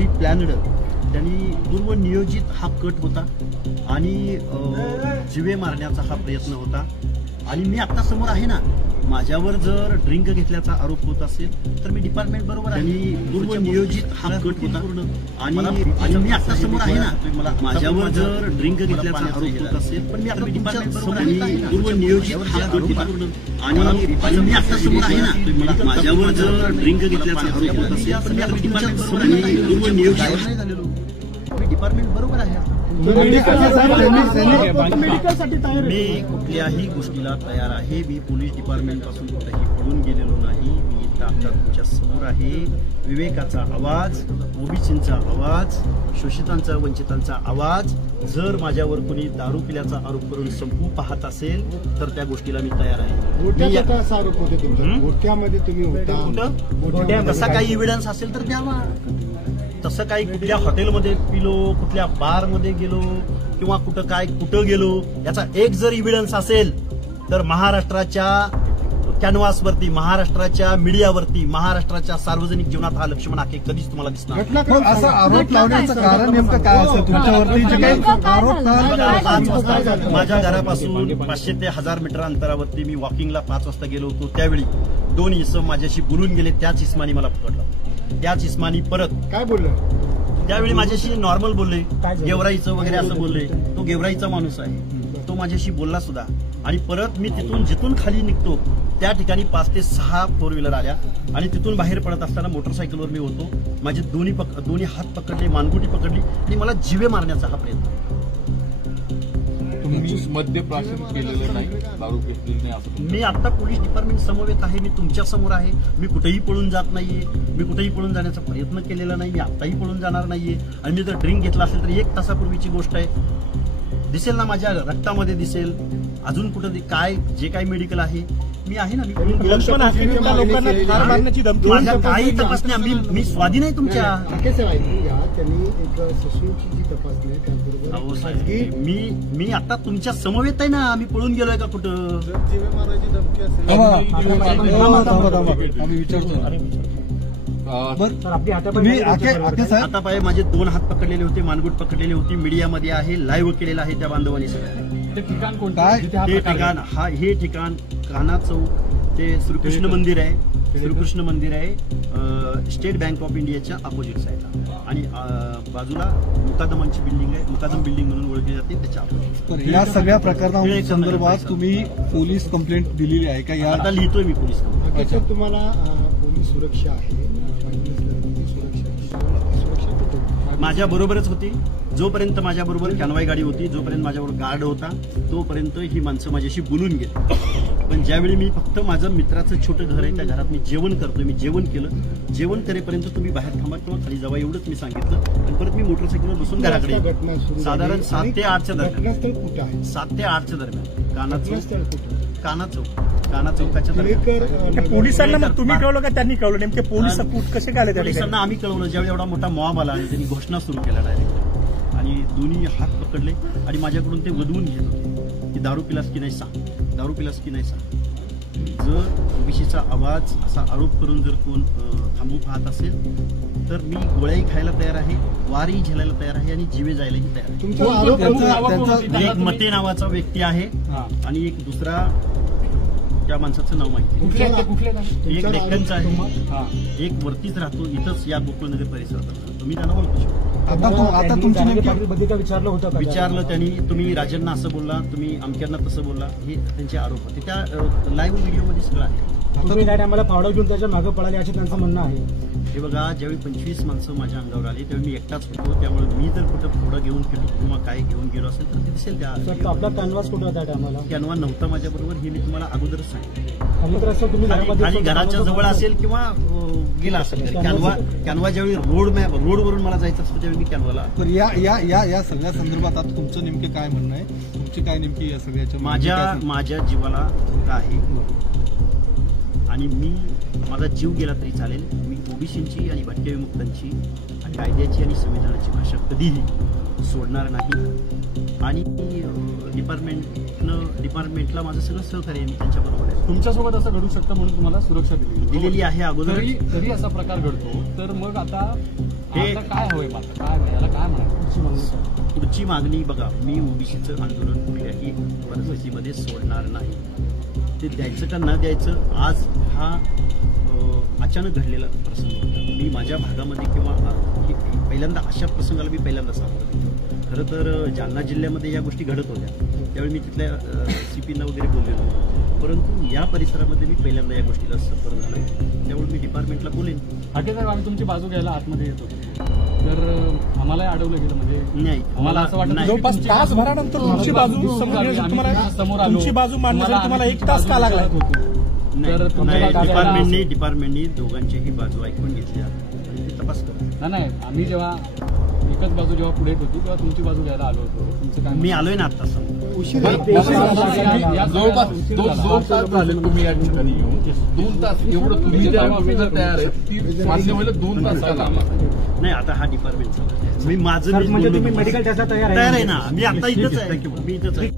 Pre planned, त्यांनी पूर्वनियोजित हा कट होता आणि जीवे मारण्याचा हा प्रयत्न होता. आणि मी आता समोर आहे ना, माझ्यावर जर ड्रिंक घेतल्याचा आरोप होत असेल तर मी डिपार्टमेंट बरोबर आहे. पूर्वनियोजित हा कट होता आणि मी आता समोर आहे ना, मला माझ्यावर जर ड्रिंक घेतल्याचा आरोप होत असेल पण मी आता डिपार्टमेंट बरोबर आहे. पूर्वनियोजित हा कट होता आणि मी आता समोर आहे ना, मला माझ्यावर जर ड्रिंक घेतल्याचा आरोप होत असेल तर मी आता डिपार्टमेंट बरोबर आहे. पूर्वनियोजित नाही झालेलो, मी डिपार्टमेंट बरोबर आहे. मी कुठल्याही गोष्टीला तयार आहे. मी पोलीस डिपार्टमेंट पासून कुठेही पळून गेलेलो नाही. मी आता तुमच्या समोर आहे. विवेकाचा आवाज, ओबीसींचा आवाज, शोषितांचा, वंचितांचा आवाज जर माझ्यावर कोणी दारू पिल्याचा आरोप करून संपवू पाहत असेल तर त्या गोष्टीला मी तयार आहे. आरोप होते तुमच्या गोट्यामध्ये तुम्ही होता, तसा काही एव्हिडन्स असेल तर द्यावा. तसं काही कुठल्या हॉटेलमध्ये पिलो, कुठल्या बारमध्ये गेलो किंवा कुठं गेलो याचा एक जर एव्हिडन्स असेल तर महाराष्ट्राच्या कॅनव्हासवरती, महाराष्ट्राच्या मीडियावरती, महाराष्ट्राच्या सार्वजनिक जीवनात हा लक्ष्मण आखे कधीच तुम्हाला दिसणार. असं आरोप लावण्याचं कारण नेमकं काय असेल तुमच्यावरती? माझ्या घरापासून 500 ते 1000 मीटर अंतरावरती मी वॉकिंगला 5 वाजता गेलो होतो. त्यावेळी 2 इसम माझ्याशी बोलून गेले. त्याच इस्मानी मला पकडलं. त्याच इस्मानी परत काय बोललं? त्यावेळी माझ्याशी नॉर्मल बोलले, गेवराईचं वगैरे असं बोलले. तो गेवराईचा माणूस आहे, तो माझ्याशी बोलला सुद्धा. आणि परत मी जिथून खाली निघतो त्या ठिकाणी 5 ते 6 फोर व्हीलर आल्या आणि तिथून बाहेर पडत असताना मोटरसायकलवर मी होतो. माझे दोन्ही हात पकडले, मानगुटी पकडली आणि मला जीवे मारण्याचा हा प्रयत्न. तुम्ही मद्यप्राशन केलेलं नाही, दारू घेतलेली नाही असं मी आता पोलीस डिपार्टमेंट समवेत आहे. मी तुमच्या समोर आहे. मी कुठेही पळून जात नाहीये. मी कुठेही पळून जाण्याचा प्रयत्न केलेला नाही. मी आताही पळून जाणार नाहीये. आणि मी जर ड्रिंक घेतला असेल तर 1 तासापूर्वीची गोष्ट आहे. दिसेल ना, माझ्या रक्तामध्ये दिसेल. अजून कुठं काय जे काही मेडिकल आहे मी आहे ना. माझ्या काही तपास नाही. मी स्वाधीन आहे तुमच्या. त्यांनी एक ससूची जी तपासणी आहे त्याबरोबर मी आता तुमच्या समवेत आहे ना. मी पळून गेलोय का कुठं? जीवे मारायची धमकी असेल आम्ही विचारतो. आता पाहिजे माझे 2 हात पकडलेले होते, मानगुट पकडलेली होती. मीडियामध्ये आहे, लाईव्ह केलेलं आहे त्या बांधवांनी सगळ्या. ते ठिकाण कोणतं? हे ठिकाण हे ठिकाण कान्हा चौक ते श्रीकृष्ण मंदिर आहे. श्रीकृष्ण मंदिर आहे स्टेट बँक ऑफ इंडियाच्या अपोजिट साईडला आणि बाजूला मुकादमांची बिल्डिंग आहे. मुकादम बिल्डिंग म्हणून ओळखली जाते त्याच्या अपोजिट. या सगळ्या प्रकरणासंदर्भात तुम्ही पोलीस कंप्लेंट दिलेली आहे का? या आता लिहितोय मी पोलीस कंप्लेंट. तुम्हाला पोलीस सुरक्षा आहे, माझ्या बरोबरच होती. जोपर्यंत माझ्या बरोबर कॅनवाई गाडी होती, जोपर्यंत माझ्याबरोबर गार्ड होता, तोपर्यंत ही माणसं माझ्याशी बोलून गेली. पण ज्यावेळी मी फक्त माझं मित्राचं छोटं घर आहे त्या घरात मी जेवण करतोय, मी जेवण केलं. जेवण करेपर्यंत तुम्ही बाहेर थांबा किंवा खाली जावा एवढंच मी सांगितलं. आणि परत मी मोटरसायकलवर बसून घराकडे येतो. साधारण 7 ते 8च्या दरम्यान. 7 ते 8च्या दरम्यान कान्हा चौकाच्या दरम्यान. पोलिसांना मग तुम्ही कळवलं का त्यांनी कळवलं? नेमके पोलीस कसे काय? पोलिसांना आम्ही कळवलं. ज्यावेळी एवढा मोठा मॉब आला आणि त्यांनी घोषणा सुरू केला डायरेक्ट आणि दोन्ही हात पकडले आणि माझ्याकडून ते वदवून घेत होते की दारू पिलास की नाही सांग, दारू पिलास की नाही सांग. जर ओबीसीचा आवाज असा आरोप करून जर कोण थांबू पाहत असेल तर मी गोळ्याही खायला तयार आहे, वारही झेलायला तयार आहे आणि जीवे जायलाही तयार आहे. एक मते नावाचा व्यक्ती आहे आणि एक दुसरा त्या माणसाचं नाव माहिती. एक डेक्कनचा आहे, एक वरतीच राहतो इथंच या गोकुळनगर परिसरात. तुम्ही त्यांना ओळखू शकता. आता विचारलं त्यांनी, तुम्ही राजांना असं बोलला, तुम्ही अमक्यांना तसं बोलला, हे त्यांचे आरोप होते. त्या लाईव्ह व्हिडिओमध्ये सगळं आहे. तुम्ही त्या टायमाला फावडा घेऊन त्याच्या मागे पळाले असे त्यांचं म्हणणं आहे. हे बघा, ज्यावेळी 25 माणसं माझ्या अंगावर आली त्यावेळी मी एकटाच होतो. त्यामुळे मी जर कुठं पुढं घेऊन गेलो किंवा काय घेऊन गेलो असेल तर ते दिसेल. त्या आपला कॅनव्हास कुठं होता टायमाला? कॅनव्हा नव्हता माझ्याबरोबर, हे मी तुम्हाला अगोदरच सांगितलं. तुम्ही घराच्या जवळ असेल किंवा गेला असेल. कॅनव्हा ज्यावेळी रोडवरून मला जायचं असतं त्यावेळी मी कॅनव्हाला. या सगळ्या संदर्भात आता तुमचं नेमकं काय म्हणणं आहे? तुमची काय नेमकी या सगळ्याच्या? माझ्या जीवाला धोका आहे आणि माझा जीव गेला तरी चालेल. मी ओबीसींची आणि भटक्या विमुक्तांची आणि कायद्याची आणि संविधानाची भाषा कधीही सोडणार नाही. आणि डिपार्टमेंटला माझं सगळं सहकार्य मी त्यांच्याबरोबर आहे. तुमच्यासोबत असं घडू शकतं म्हणून तुम्हाला सुरक्षा दिलेली आहे अगोदर. तरी असा प्रकार घडतो तर मग आता हे आता काय हवंय मला काय याला काय म्हणायचं पुढची मागणी बघा, मी ओबीसीचं आंदोलन कुठल्याही परिस्थितीमध्ये सोडणार नाही. ते द्यायचं का न द्यायचं, आज हा अचानक घडलेला प्रसंग होता. मी माझ्या भागामध्ये किंवा पहिल्यांदा अशा प्रसंगाला मी पहिल्यांदा सामोरं गेलो. खरं तर जालना जिल्ह्यामध्ये या गोष्टी घडत होत्या, त्यावेळी मी तिथल्या CPना वगैरे बोललेलो, परंतु या परिसरामध्ये मी पहिल्यांदा या गोष्टीला सफर झालोय. त्यामुळे मी डिपार्टमेंटला बोलेन. हाके साहेब, आम्ही तुमची बाजू घ्यायला आतमध्ये येतो, तर आम्हालाही अडवलं गेलं. म्हणजे नाही, आम्हाला असं वाटत नाही. जवळपास तासभरानंतर तुमची बाजू समोर घेण्यासाठी तुम्हाला तुमची बाजू मांडण्यासाठी तुम्हाला 1 तास का लागला? तर नाही, डिपार्टमेंटनी दोघांचीही बाजू ऐकून घेतल्या आणि ते तपास करा. नाही, आम्ही जेव्हा एकच बाजू जेव्हा पुढे होती तेव्हा तुमची बाजू घ्यायला आलो होतो. तुमचं काय मी आलोय ना आता समोर. जवळपास 2 तास झाले तुम्ही या ठिकाणी येऊन 2 तास एवढं तुम्ही ज्या बाबतीला तयार आहे ती मान्य व्हायला 2 तास का लागला? नाही, आता हा डिपार्टमेंटचा मी माझं म्हणजे तुम्ही मेडिकल टेस्टला तयार आहे ना. मी आता इथंच आहे, मी इथंच आहे.